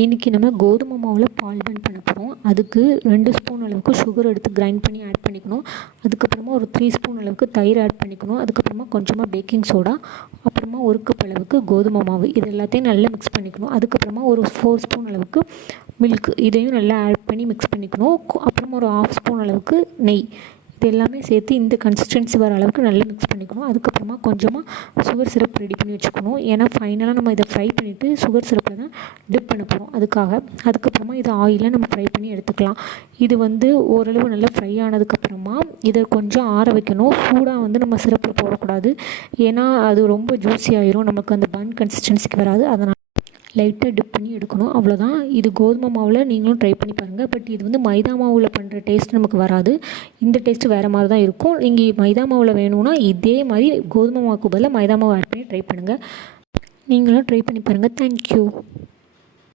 இன்றைக்கி நம்ம கோதுமை மாவில் பால் பன் பண்ண போகிறோம். அதுக்கு 2 ஸ்பூன் அளவுக்கு சுகர் எடுத்து கிரைண்ட் பண்ணி ஆட் பண்ணிக்கணும். அதுக்கப்புறமா ஒரு 3 ஸ்பூன் அளவுக்கு தயிர் ஆட் பண்ணிக்கணும். அதுக்கப்புறமா கொஞ்சமாக பேக்கிங் சோடா, அப்புறமா 1 கப் அளவுக்கு கோதுமை மாவு, இது எல்லாத்தையும் நல்லா மிக்ஸ் பண்ணிக்கணும். அதுக்கப்புறமா ஒரு 4 ஸ்பூன் அளவுக்கு மில்க், இதையும் நல்லா ஆட் பண்ணி மிக்ஸ் பண்ணிக்கணும். அப்புறமா ஒரு 1/2 ஸ்பூன் அளவுக்கு நெய், இது எல்லாமே சேர்த்து இந்த கன்சிஸ்டன்சி வர அளவுக்கு நல்லா மிக்ஸ் பண்ணிக்கணும். அதுக்கப்புறமா கொஞ்சமாக சுகர் சிரப் ரெடி பண்ணி வச்சுக்கணும். ஏன்னா ஃபைனலாக நம்ம இதை ஃப்ரை பண்ணிவிட்டு சுகர் சிரப்பில் தான் டிப் பண்ண போகிறோம் அதுக்காக. அதுக்கப்புறமா இதை ஆயிலில் நம்ம ஃப்ரை பண்ணி எடுத்துக்கலாம். இது ஓரளவு நல்லா ஃப்ரை ஆனதுக்கப்புறமா இதை கொஞ்சம் ஆற வைக்கணும். சூடாக நம்ம சிரப்பில் போடக்கூடாது, ஏன்னா அது ரொம்ப ஜூஸி ஆயிரும், நமக்கு அந்த பன் கன்சிஸ்டன்சிக்கு வராது. அதனால் லைட்டாக டிப் பண்ணி எடுக்கணும், அவ்வளோதான். இது கோதுமை மாவில் நீங்களும் ட்ரை பண்ணி பாருங்கள். பட் இது மைதா மாவில் பண்ணுற டேஸ்ட் நமக்கு வராது. இந்த டேஸ்ட்டு வேறு மாதிரி தான் இருக்கும். நீங்கள் மைதா மாவில் வேணும்னா இதே மாதிரி கோதுமை மாவுக்கு பதிலாக மைதா மாவு ஆட் பண்ணி ட்ரை பண்ணுங்கள். நீங்களும் ட்ரை பண்ணி பாருங்கள். தேங்க்யூ.